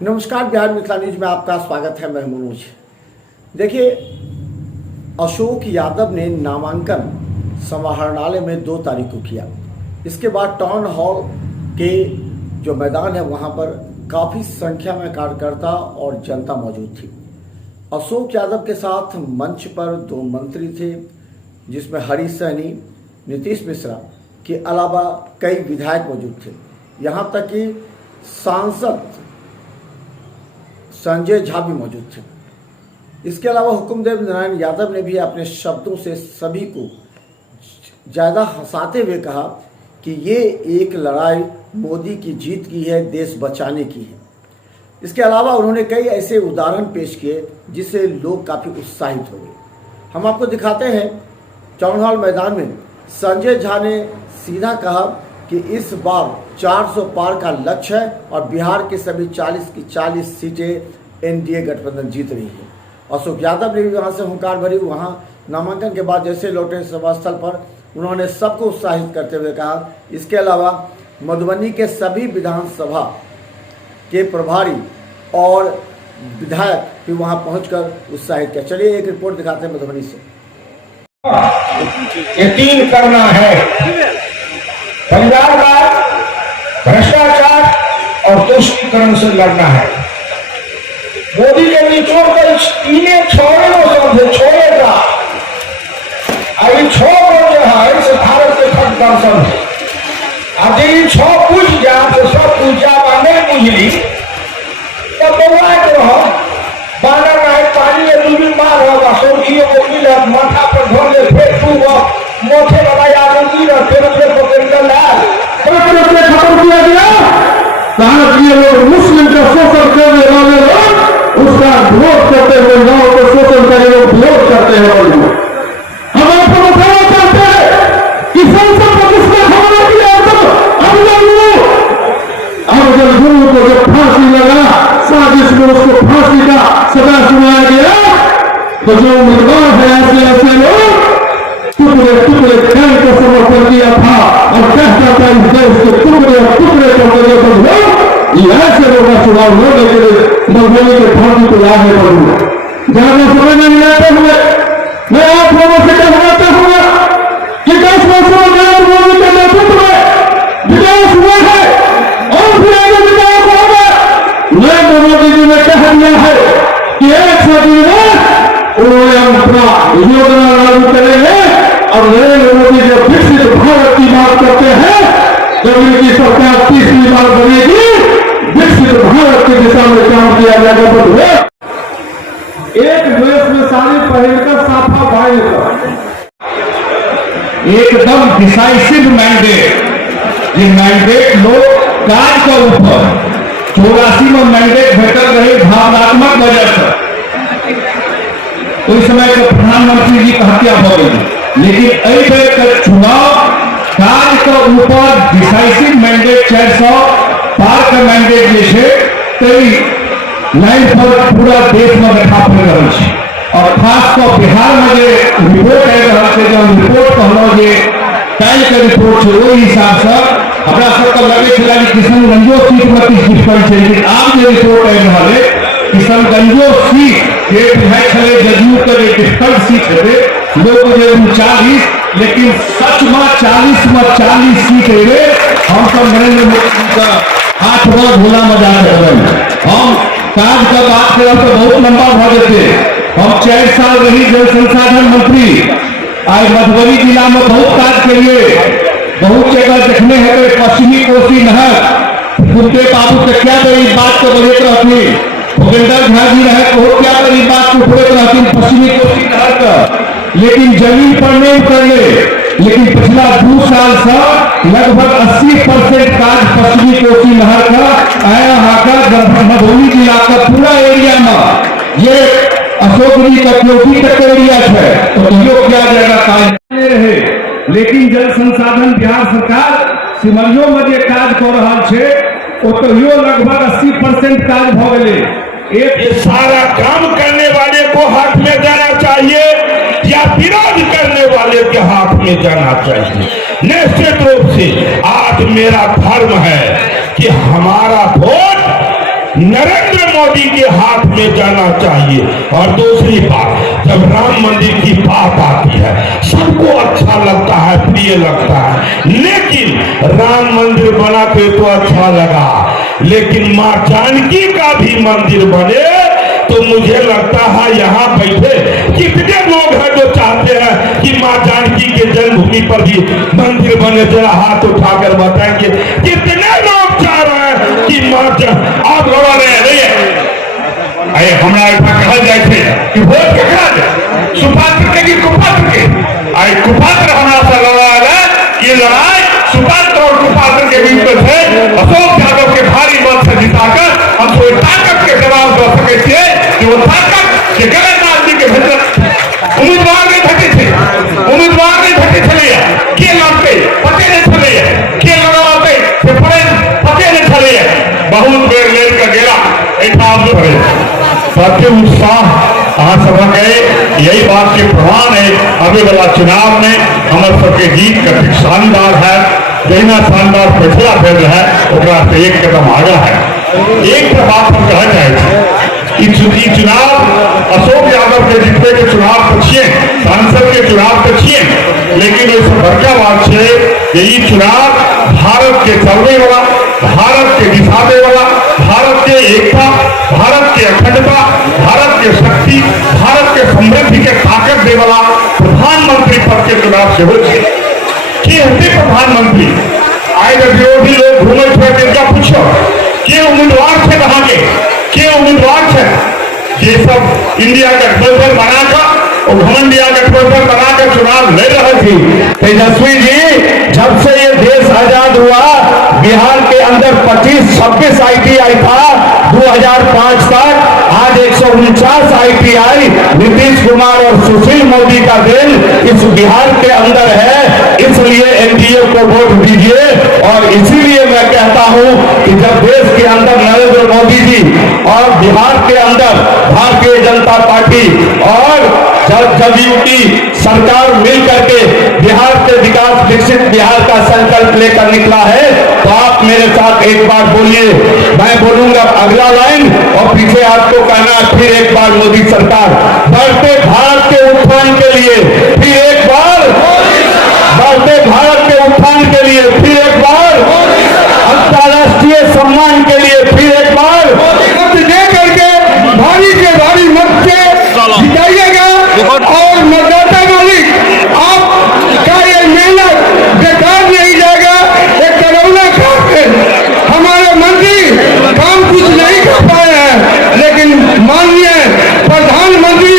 नमस्कार, बिहार मिथिला न्यूज में आपका स्वागत है। मैं मनोज। देखिए, अशोक यादव ने नामांकन समाहरणालय में 2 तारीख को किया। इसके बाद टाउन हॉल के जो मैदान है वहां पर काफ़ी संख्या में कार्यकर्ता और जनता मौजूद थी। अशोक यादव के साथ मंच पर 2 मंत्री थे, जिसमें हरीश सहनी, नीतीश मिश्रा के अलावा कई विधायक मौजूद थे। यहाँ तक कि सांसद संजय झा भी मौजूद थे। इसके अलावा हुकुमदेव नारायण यादव ने भी अपने शब्दों से सभी को ज़्यादा हंसाते हुए कहा कि ये एक लड़ाई मोदी की जीत की है, देश बचाने की है। इसके अलावा उन्होंने कई ऐसे उदाहरण पेश किए जिससे लोग काफ़ी उत्साहित हो गए। हम आपको दिखाते हैं। टाउन हॉल मैदान में संजय झा ने सीधा कहा कि इस बार 400 पार का लक्ष्य है और बिहार की सभी 40 की 40 सीटें एनडीए गठबंधन जीत रही है। अशोक यादव ने भी वहाँ से हुंकार भरी। वहाँ नामांकन के बाद जैसे लौटे सभा स्थल पर उन्होंने सबको उत्साहित करते हुए कहा। इसके अलावा मधुबनी के सभी विधानसभा के प्रभारी और विधायक भी वहाँ पहुँचकर उत्साहित किया। चलिए एक रिपोर्ट दिखाते हैं मधुबनी से। यकीन करना है, पंजाबराज, भ्रष्टाचार और तुष्टीकरण से लड़ना है। मोदी के निचोड़ कर तीनों छोड़ेगा। अभी 6 जो है इस भारत के खट दर्शन है। अब यदि 6 पूछ जा तो सब पूछ जा, नहीं पूछली तब बउआ के रहो। बाना नाय पानी में डूबी मार होगा, सोचिए वो मिल माथा पर धो ले, फिर तू मोथे वाला याद गिर फिर उसे पकड़ लाल खत्म किया गया। कहा कि ये लोग मुस्लिम का शोषण करने वाले लोग उसका विरोध करते हुए गांव को शोषण करने लोग विरोध करते हैं। हम आपको बताना चाहते हैं कि संसद को किसने हमला किया तो अफजल गुरु को जब फांसी लगा, साजिश में उसको फांसी का सजा सुनाया गया, तो जो उम्मीदवार है ऐसे लोग टुकड़े टुकड़े कर को समर्थन किया था और कहता था इस देश के टुकड़े टुकड़े करने ये ऐसे लोग का चुनाव लड़ने के लिए मधुबनी के फांसी को आगे बढ़ूंगा। ज्यादा समय नहीं लेते हुए मैं आप लोगों से कहना हूँ कि 10 वर्षों में नरेंद्र मोदी के नेतृत्व में विकास हुआ है और फिर आगे विकास होगा। नरेंद्र मोदी जी ने कह दिया है कि 1 सदी में उन्होंने अपना योजना लागू करेंगे और नरेंद्र मोदी जो विकसित भारत की बात करते हैं, जब इनकी सरकार 30वीं बार बनेगी, विकसित भारत की दिशा में काम किया जाएगा। एक ड्रेस में साड़ी पहनकर साफा बांधकर एकदम डिसाइसिव मैंडेट, ये मैंडेट लोग काज के ऊपर 84 में मैंडेट भेटल रहे भावनात्मक वजह से। उस समय के प्रधानमंत्री जी का हत्या हो गई, लेकिन अभी का चुनाव काज के ऊपर डिसाइसिव मैंडेट 400 पार का मैंडेट जैसे कई लाइन पर पूरा देश में बैठा पड़ रहा है। और खासकर बिहार में जो रिपोर्ट आ रहा है, जो रिपोर्ट कहलो जे कल के रिपोर्ट है, वो हिसाब से हमरा सबके लगे छला कि किशनगंजो सीट में 30 डिफरेंस है। लेकिन आब जो रिपोर्ट आ रहा है किशनगंजो सीट जे विधायक छे जदयू के डिफरेंट सीट है लोग जो 40, लेकिन सच में 40 में 40 सीट है। हम सब नरेंद्र मोदी का 8 बार भोला मजा कर हम काज का बात करें तो बहुत लंबा भाग देते। हम 4 साल रही जल संसाधन मंत्री, आज मधुबनी जिला में बहुत काज के लिए बहुत जगह देखने हैं। तो पश्चिमी कोसी नहर कुत्ते बाबू के क्या बड़ी बात को बजट रहती, भूपेंद्र झा जी रहे बहुत क्या बड़ी बात को उठते रहती पश्चिमी कोसी नहर का, लेकिन जमीन पर नहीं उतरले। लेकिन पिछला 2 साल से लगभग 80% काज पश्चिमी कोसी नहर का आया हाका मधुबनी जिला का पूरा एरिया में ये अशोक जी का क्योंकि तक एरिया है तो यो क्या जाएगा काज रहे। लेकिन जल संसाधन बिहार सरकार सिमरियो में जो काज कर रहा है तो यो लगभग 80% काज भ गए। एक सारा काम करने वाले को हाथ में जाना चाहिए या विरोध करने वाले के हाथ में जाना चाहिए। निश्चित रूप से आज मेरा धर्म है कि हमारा वोट नरेंद्र मोदी के हाथ में जाना चाहिए। और दूसरी बात, जब राम मंदिर की बात आती है सबको अच्छा लगता है, प्रिय लगता है, लेकिन राम मंदिर बना के तो अच्छा लगा, लेकिन मां जानकी का भी मंदिर बने तो मुझे लगता है यहाँ बैठे कितने लोग हैं जो चाहते हैं कि मां जानकी के जन्मभूमि पर भी मंदिर बने। जरा हाथ उठाकर बताएंगे कितने लोग चाह रहे हैं कि मां आप लोगों ने अरे हमरा कहल जाए थे कि वोट केकरा दे, सुपात्र के कि कुपात्र के? आई कुपात्र हमरा से लड़ाई है, ये लड़ाई सुपात्र और कुपात्र के बीच में है। अशोक यादव के भारी मत से जिताकर हम थोड़ी ताकत के जवाब दे सके थे कि वो ताकत के गलत आदमी के भीतर उम्मीदवार नहीं घटे थे, उम्मीदवार नहीं घटे चले के लड़ते पते नहीं चले के लगाते से पड़े पते नहीं चले। बहुत बेर लेकर गेला एठाम पड़े सत्य उत्साह आज सभा गए, यही बात के प्रमाण है। अभी वाला चुनाव में हमारे सबके जीत कथित शानदार है, जैना शानदार पिछला फिर है ओकरा से एक कदम आगे है। एक बात हम कह चाहे कि चुनाव अशोक यादव के जीतने के चुनाव तो छे, सांसद के चुनाव तो छे, लेकिन इस बड़का बात है कि ये चुनाव भारत के चलने वाला, भारत के दिशावे वाला, भारत के एकता, भारत के अखंडता, भारत के शक्ति, भारत के समृद्धि के ताकत दे वाला प्रधानमंत्री पद के चुनाव से होते प्रधानमंत्री आए विरोधी लोग घूमे थे जिनका पूछो के उम्मीदवार थे कहाँ के उम्मीदवार थे, ये सब इंडिया गठबंधन बनाकर और इंडिया गठबंधन बनाकर चुनाव ले रहे थे। तेजस्वी जी, जब से ये देश आजाद हुआ बिहार के अंदर 25-26 ITI था 2005 तक, आज 149 ITI नीतीश कुमार और सुशील मोदी का देन इस बिहार के अंदर है। इसलिए एनडीए को वोट दीजिए। और इसीलिए मैं कहता हूं कि जब देश के अंदर नरेंद्र मोदी जी और बिहार के अंदर भारतीय जनता पार्टी और जदयू की सरकार मिल करके बिहार के विकास विकसित बिहार का संकल्प लेकर निकला है, तो आप मेरे साथ एक बार बोलिए, मैं बोलूंगा अगला लाइन और पीछे आपको कहना फिर एक बार मोदी सरकार। बढ़ते भारत के उत्थान के लिए फिर एक बार, बढ़ते भारत के उत्थान के लिए फिर एक बार, अंतर्राष्ट्रीय सम्मान के लिए फिर एक बार मत दे करके भारी के भारी मत से जिताइएगा। और मतदाता मालिक आपका ये मेहनत बेकार नहीं जाएगा। एक कोरोना काल में हमारे मंत्री काम कुछ नहीं कर पाए हैं, लेकिन माननीय प्रधानमंत्री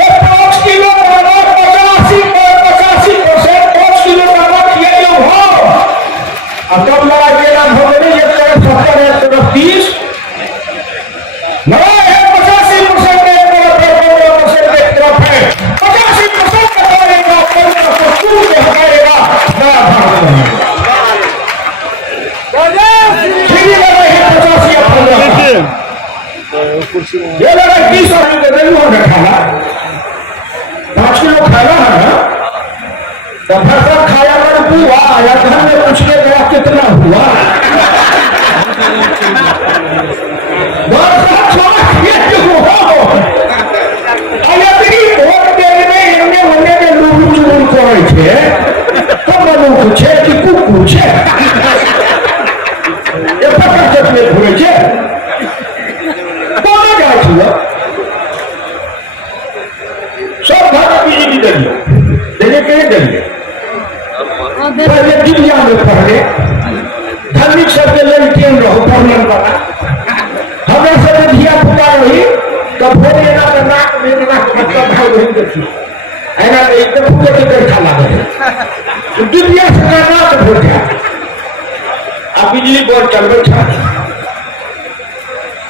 5 किलो 85% 5 किलो का किए जो हो कब लड़ा के नाम हो गई, एक तरफ 70 है, एक तरफ 30 लड़ा है। 85% ये लगा 20 आदमी के नहीं होगा खाना, 5 किलो खाना है ना, तो फिर सब खाया कर हुआ या घर में पूछने गया कितना हुआ, वोट देने में इनके होने के लोग चुन करे थे तो मनु पूछे कि कु पूछे ये पकड़ जतने घूरे छे कौन गया छुआ सब घर बिजली दियो देने के दियो पहले दुनिया में पढ़े धार्मिक शब्द ले केन रहो पढ़ने वाला हमरा से धिया पुता रही तो भोरे ना नाक में नाक मतलब भाव नहीं देखी ऐना एक तो पूरे के कर खा लागे दुनिया से नाक भर गया। अब बिजली बोर्ड चल रहा था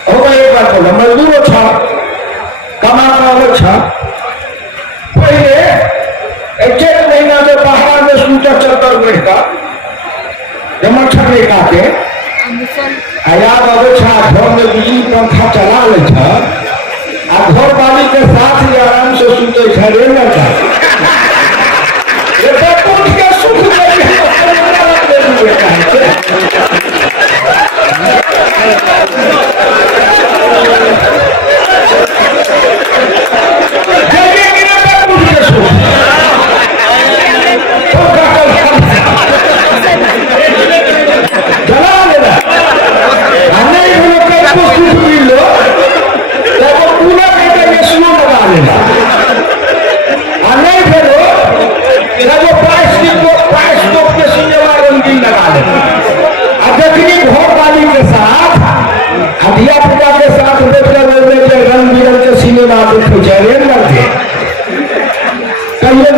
होगा एक बात बोला मजदूर अच्छा कमाना अच्छा पहले 1 महीना में बाहर में सूचा चलता रहता जमा छकने का के याद आवे छा घर में बिजली पंखा चला ले छा आ घर वाली के साथ ही आराम से सूते खड़े न था ये तो कुछ के सुख मार खिंचारे लगे कहिए